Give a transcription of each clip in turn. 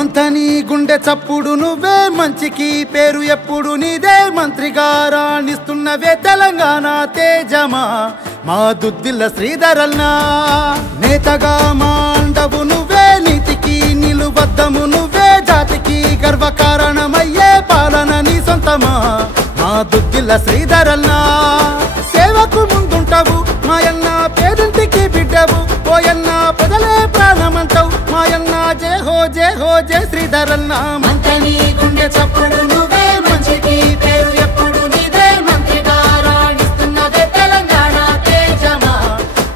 మంతని గుండె చప్పుడు నువ్వే మంచికి పేరు ఎప్పుడు నీదే మంత్రిగా రాణిస్తున్నవే తెలంగాణ తేజమా మా దుద్దిల్ల శ్రీధరల్నా నేతగా మాండవు నువ్వే నీతికి నిలువద్దము నువ్వే జాతికి గర్వకారణమయ్యే పాలన నీ సొంతమా మా దుద్దిల్ల శ్రీధరల్నా సేవకు ముందుంటావు మాయన్న పేదింటికి బిడ్డవు పోయన్న ప్రజలే ప్రాణమంటావు మాయన్న జయ హో జయ హో జయ శ్రీధరల్నా మంతని గుండె చప్పుడు నువ్వే మంచికి పేరు ఎప్పుడు నీదే మంత్రిగా రాణిస్తున్నదే తెలంగాణ తేజమా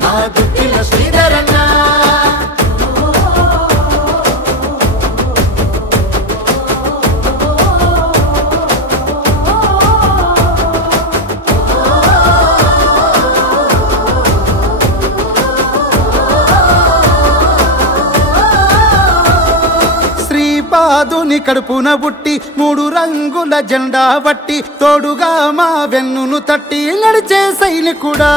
మా దుద్దిల్ల శ్రీధరల్నా పాదుని కడుపున బుట్టి 3 రంగుల జెండా వట్టి తోడుగా మా వెన్నును తట్టి నడిచే సైనికుడా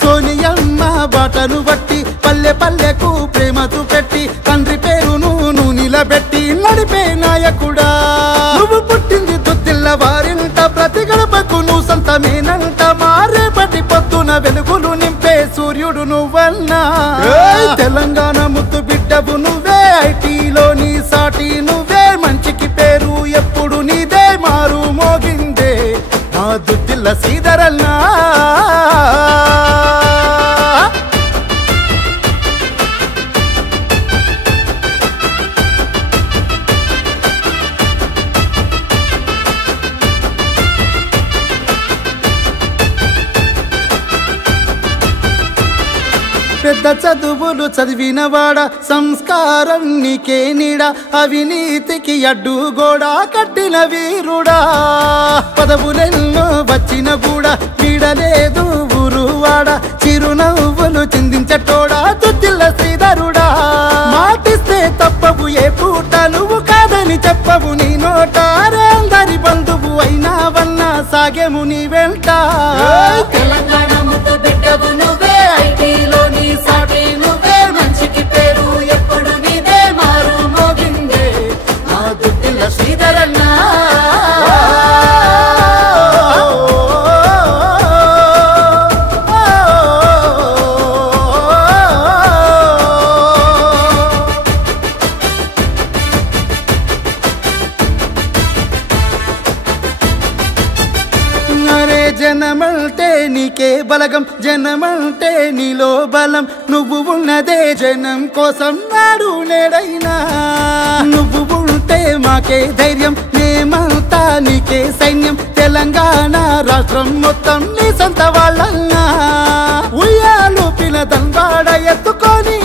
సోనియమ్మ బాటను బట్టి పల్లె పల్లెకు ప్రేమతో పెట్టి తండ్రి పేరును నిలబెట్టి నడిపే నాయకుడా నువ్వు పుట్టింది దుద్దిల్ల వారింట ప్రతి గడపకు నువ్వు సొంతమేనంట మారేపటి పొద్దున వెలుగులు నింపే సూర్యుడు నువ్వన్నా తెలంగాణ ముద్దు బిడ్డవు నువ్వే ఐటీలో నీ సాటి నువ్వే మంచికి పేరు ఎప్పుడు నీదే మారు మోగిందే మా దుద్దిల్ల శ్రీధరల్నా పెద్ద చదువులు చదివినవాడ సంస్కారం నీకే నీడ అవినీతికి అడ్డు గోడ కట్టిన వీరుడా పదవులెన్నో వచ్చిన కూడా వీడలేదు ఊరువాడ చిరునవ్వులు చిందించటోడా దుద్దిల్ల శ్రీధరుడా మాటిస్తే తప్పవు ఏ పూట నువ్వు కాదని చెప్పవు నీ నోట అందరి బంధువు అయినావన్నా సాగెము నీ వెంట తెలంగాణ ముద్దు బిడ్డవు నువ్వే ఐటీలో నీ సాటి నువ్వే మంచికి పేరు ఎప్పుడు నీదే మారు మోగిందే మా దుద్దిల్ల శ్రీధరల్నా జనమంటే నీకే బలగం జనమంటే నీలో బలం నువ్వు ఉన్నదే జనం కోసం నాడు నేడైనా నువ్వు ఉంటే మాకే ధైర్యం మేమంతా నీకే సైన్యం తెలంగాణ రాష్ట్రం మొత్తం నీ సొంత వాళ్ళన్నా ఉయ్యాలు పిలదంగాడ ఎత్తుకొని